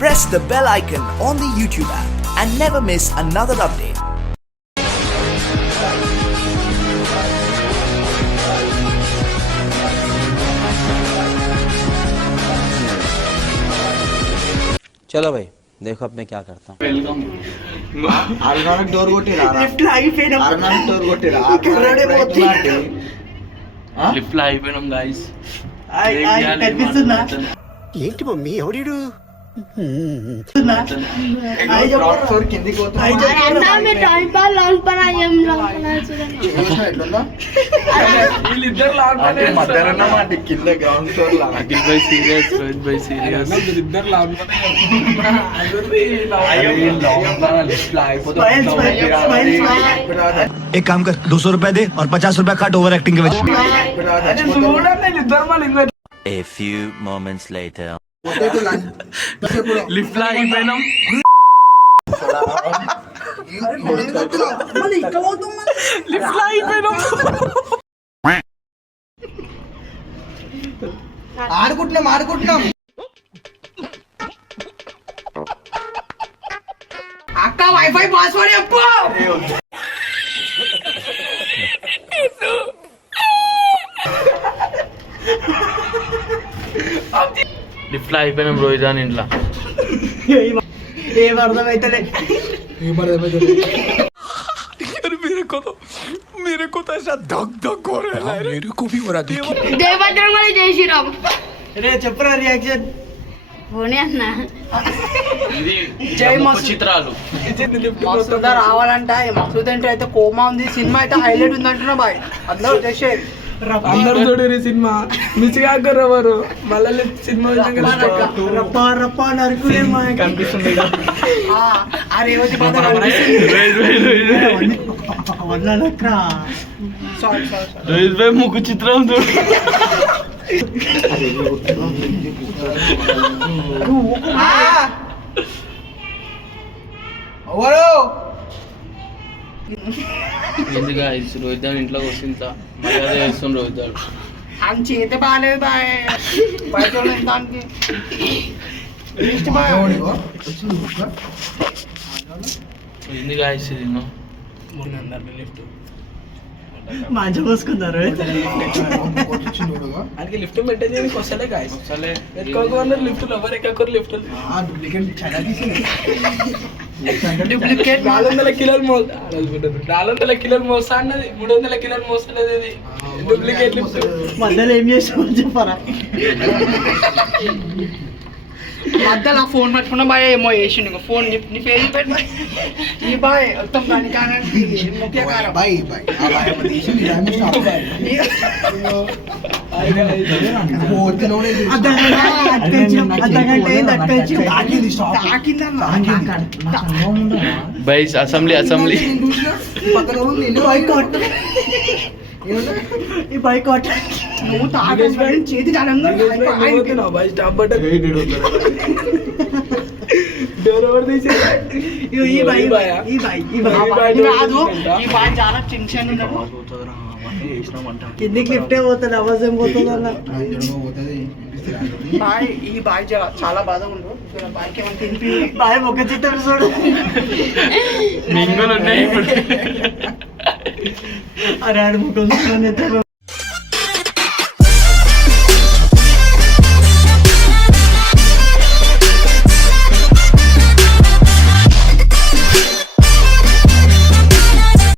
press the bell icon on the YouTube app and never miss another update. चलो भाई देखो अब मैं क्या करता हूँ. వెల్కమ్ అరుణానికి డోర్ కొట్టిరా లిఫ్ట్ లో అయిపోయినాం అరుణానికి డోర్ కొట్టిరా కర్రడే పోతుంది. లిఫ్ట్ లో అయిపోయినాం గాయస్. కనిపిస్తుందా ఏంటి మమ్మీ ఎవడు గ్రౌండ్ ఫ్లోర్ కిందికి పోతున్నా ఎట్లుందా వీళ్ళిద్దరు లాంగ్ అంటే మధ్యాహ్నం అన్నమాట కింద గ్రౌండ్ ఫ్లోర్ లా అఖిల్ భాయ్ సీరియస్, రోహిత్ భాయ్ సీరియస్. ఇద్దరు లాంగ్ एक काम कर 200 रुपए दे और 50 रुपए काट ओवर एक्टिंग के वजह. A few moments later. Lift లో అయిపోయినాం. లిఫ్ట్ లో అయిపోయినాం. ఆడుకుంటున్నాం అక్క వైఫై పాస్వర్డ్ చెప్పు. లిఫ్ట్ లో అయిపోయినాం రోహిత్ అని ఇంట్లో. ఏం అర్థమైతలే. జయభద్రంగా జై శ్రీరామ్. రే చెప్పురా రియాక్షన్. పోనీ అన్న ఇది జై ముప్ప మస్తు. చిత్రాలు. మసూద రావాలంట. మసూద్ అంటే అయితే కోమా ఉంది. సినిమా అయితే హైలైట్ ఉంది అంటున్నా బాయ్. అందరూ వచ్చేసే అందరు చూడరు సినిమా మిస్ కాకరు మళ్ళీ సినిమా రప్ప నరుకులే కనిపిస్తుంది ఆ రేవతి రోహిత్ భాయ్ ముగ్గు చిత్రం చూడు. ఎందుకు రోహిత్ దాని ఇంట్లోకి వస్తుంది మర్యాద చేస్తుంది రోహిత్ దాడు. అని చేతి బాగాలేదు బాయ్. బయట దానికి ఎందుకు ఆయిస్తుంది లిఫ్ట్ మంచిగా పోసుకున్నారు. అందుకే లిఫ్ట్ మెయింటైన్ చేయడానికి వస్తలే గాయస్. ఎక్కరు లిఫ్ట్ ఎవరు ఎక్కరు లిఫ్ట్ డూప్లికేట్ 400 కిలోలు 400 కిలోలు మోస్తా అన్నది 300 కిలోలు మోస్తలేదు. ఇది డూప్లికేట్ లిఫ్ట్. మధ్యలో ఏం చేసామని చెప్పారా? మధ్యలో ఫోన్ పట్టుకున్న బాయ్ ఏమో వేసిండు. ఇంకా ఫోన్ నీ ఫేస్ పెట్టి ఈ బాయ్ మొత్తం దాని కానీ ముఖ్యకారం బై అసెంబ్లీ ఈ బైక్ నువ్వు తాగేసి చేతి ఈ బాయ్ చాలా టెన్షన్ కిందికి లిఫ్టే పోతుంది. అవసరం పోతుంది అన్న బాయ్. ఈ బాయ్ చాలా బాధగా ఉండు. బాయ్కి ఏమైనా తినిపి బాయ్ ఒక చిత్తం చూడు. మింగులు ఉన్నాయి ఇప్పుడు. అరే ఆడు ముఖం